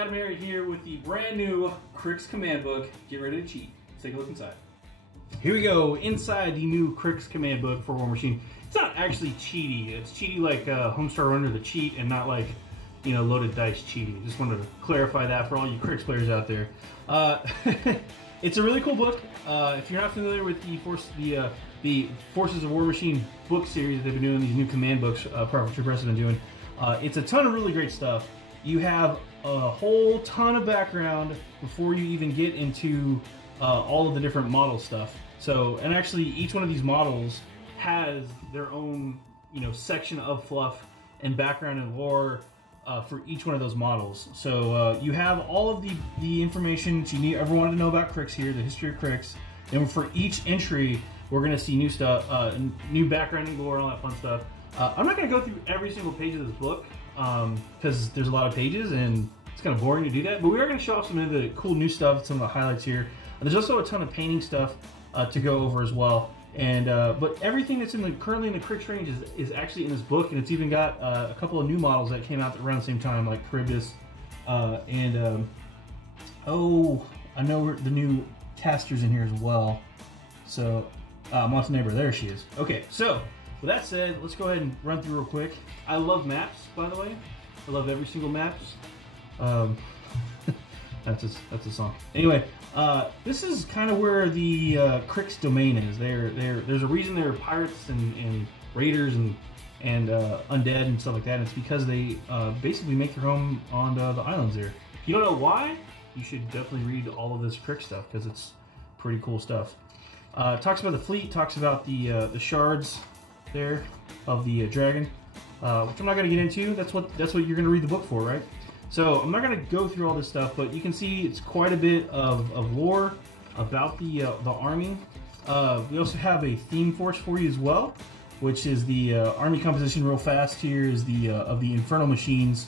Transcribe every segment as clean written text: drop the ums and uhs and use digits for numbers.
AdamHarry here with the brand new Cryx Command book. Get ready to cheat. Let's take a look inside. Here we go, inside the new Cryx Command book for War Machine. It's not actually cheaty. It's cheaty like Homestar Runner the cheat, and not like, you know, loaded dice cheating. Just wanted to clarify that for all you Cryx players out there. It's a really cool book. If you're not familiar with the Forces of War Machine book series that they've been doing, these new command books, Property Press has been doing, it's a ton of really great stuff. You have a whole ton of background before you even get into all of the different model stuff. So, and actually each one of these models has their own, you know, section of fluff and background and lore for each one of those models. So you have all of the information that you ever wanted to know about Cryx here, the history of Cryx. And for each entry, we're going to see new stuff, new background and lore and all that fun stuff. I'm not going to go through every single page of this book because there's a lot of pages and it's kind of boring to do that. But we are going to show off some of the cool new stuff, some of the highlights here. There's also a ton of painting stuff to go over as well. And but everything that's currently in the Cryx range is actually in this book, and it's even got a couple of new models that came out around the same time, like Charybdis and oh, I know the new casters in here as well. So Montenegro, there she is. Okay, so with that said, let's go ahead and run through real quick. I love maps, by the way. I love every single maps. That's a song. Anyway, this is kind of where the Cryx domain is. There's a reason they're pirates and raiders and undead and stuff like that. And it's because they basically make their home on the islands there. If you don't know why, you should definitely read all of this Cryx stuff because it's pretty cool stuff. Talks about the fleet. Talks about the shards there of the dragon, which I'm not going to get into. That's what you're going to read the book for, right? So I'm not going to go through all this stuff, but you can see it's quite a bit of lore about the army. We also have a theme force for you as well, which is the army composition. Real fast here is the of the infernal machines.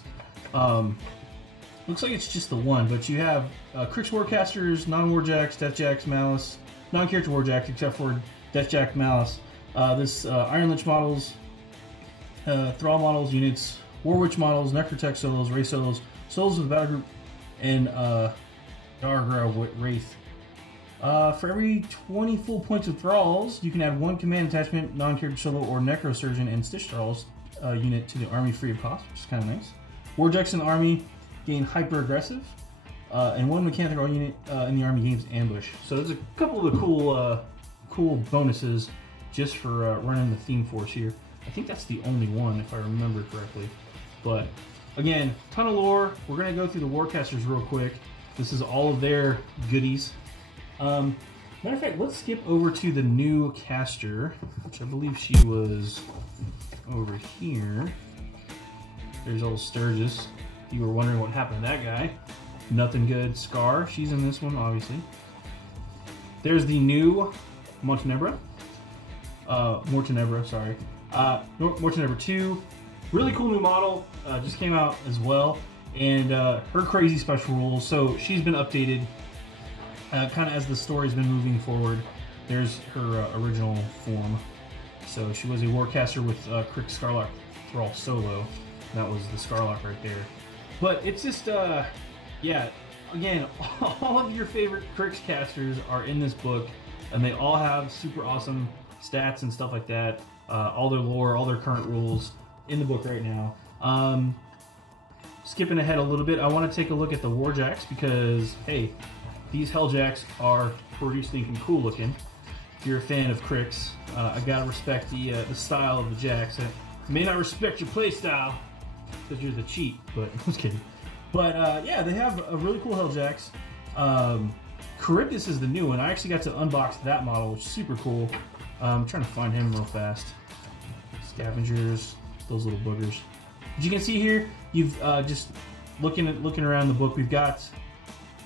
Looks like it's just the one, but you have Cryx Warcasters, non-Warjacks, Deathjacks, Malice, non-character Warjacks except for Deathjack, Malice. This Iron Lich models, Thrall models, units, Warwitch models, Necrotech solos, Race solos, solos with the battle group, and Dargra Wraith. For every 20 full points of Thralls, you can add one command attachment, non-character solo, or Necrosurgeon and Stitch Thralls unit to the army free of cost, which is kind of nice. Warjacks in the army gain hyper aggressive, and one mechanical unit in the army gains ambush. So there's a couple of the cool bonuses just for running the theme force here. I think that's the only one, if I remember correctly. But again, ton of lore. We're going to go through the Warcasters real quick. This is all of their goodies. Matter of fact, let's skip over to the new caster, which I believe she was over here. There's old Sturgis. If you were wondering what happened to that guy, nothing good. Scar, she's in this one, obviously. There's the new Montenegro. Mortenebra, sorry. Mortenebra 2. Really cool new model. Just came out as well. And her crazy special rules. So she's been updated kind of as the story's been moving forward. There's her original form. So she was a Warcaster with Cryx Scarlock Thrall solo. That was the Scarlock right there. But it's just, yeah, again, all of your favorite Cryx casters are in this book. And they all have super awesome stats and stuff like that. All their lore, all their current rules in the book right now. Skipping ahead a little bit, I want to take a look at the Warjacks because, hey, these Helljacks are pretty stinking cool looking. If you're a fan of Cryx, I gotta respect the style of the Jacks. I may not respect your play style because you're the cheat, but I was kidding. But yeah, they have a really cool Helljacks. Charybdis is the new one. I actually got to unbox that model, which is super cool. I'm trying to find him real fast. Scavengers, those little boogers. As you can see here, you've just looking around the book. We've got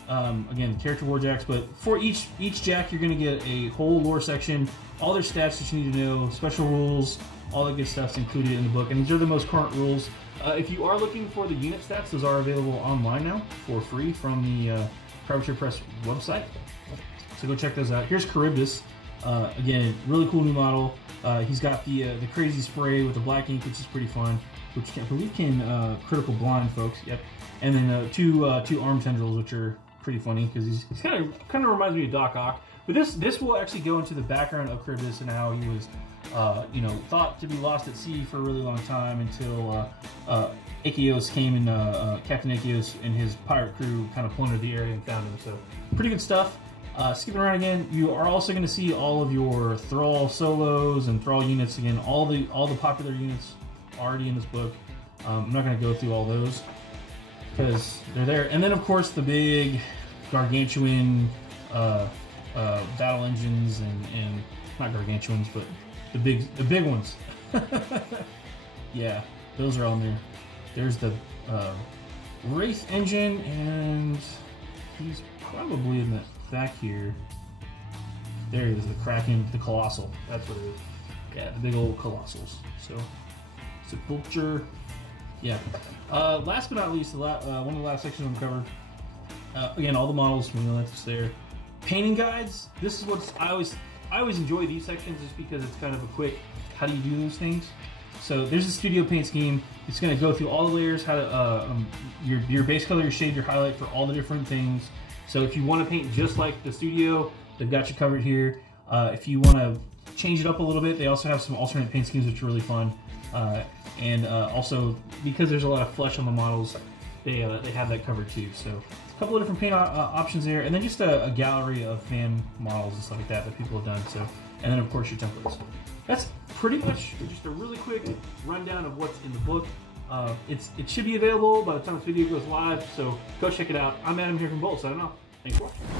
again character Warjacks, but for each Jack, you're going to get a whole lore section, all their stats that you need to know, special rules, all that good stuff's included in the book. And these are the most current rules. If you are looking for the unit stats, those are available online now for free from the Proprietary Press website. So go check those out. Here's Charybdis. Again, really cool new model. He's got the crazy spray with the black ink, which is pretty fun. which I believe can critical blind folks. Yep. And then two arm tendrils, which are pretty funny because he's kind of reminds me of Doc Ock. But this will actually go into the background of Cribus and how he was, you know, thought to be lost at sea for a really long time until Ikios came and Captain Ikios and his pirate crew kind of plundered the area and found him. So pretty good stuff. Skipping around again, you are also going to see all of your Thrall solos and Thrall units again. All the popular units already in this book. I'm not going to go through all those because they're there. And then of course the big gargantuan battle engines and not gargantuans, but the big ones. Yeah, those are on there. There's the Wraith engine, and he's probably in the back here. There he is, the Kraken, the Colossal. That's what it is. Yeah, the big old Colossals. So, it's a Vulture. Yeah. Last but not least, one of the last sections I'm covered. Again, all the models, we know that's there. Painting guides. This is what I always enjoy these sections just because it's kind of a quick, how do you do those things? So there's a studio paint scheme. It's going to go through all the layers, how to your base color, your shade, your highlight for all the different things. So if you want to paint just like the studio, they've got you covered here. If you want to change it up a little bit, they also have some alternate paint schemes which are really fun. And also because there's a lot of flesh on the models, they have that covered too. So a couple of different paint options there, and then just a gallery of fan models and stuff like that people have done. So, and then of course your templates. That's pretty much just a really quick rundown of what's in the book. It should be available by the time this video goes live, so go check it out. I'm Adam here from BoLS. I don't know. Thanks for watching.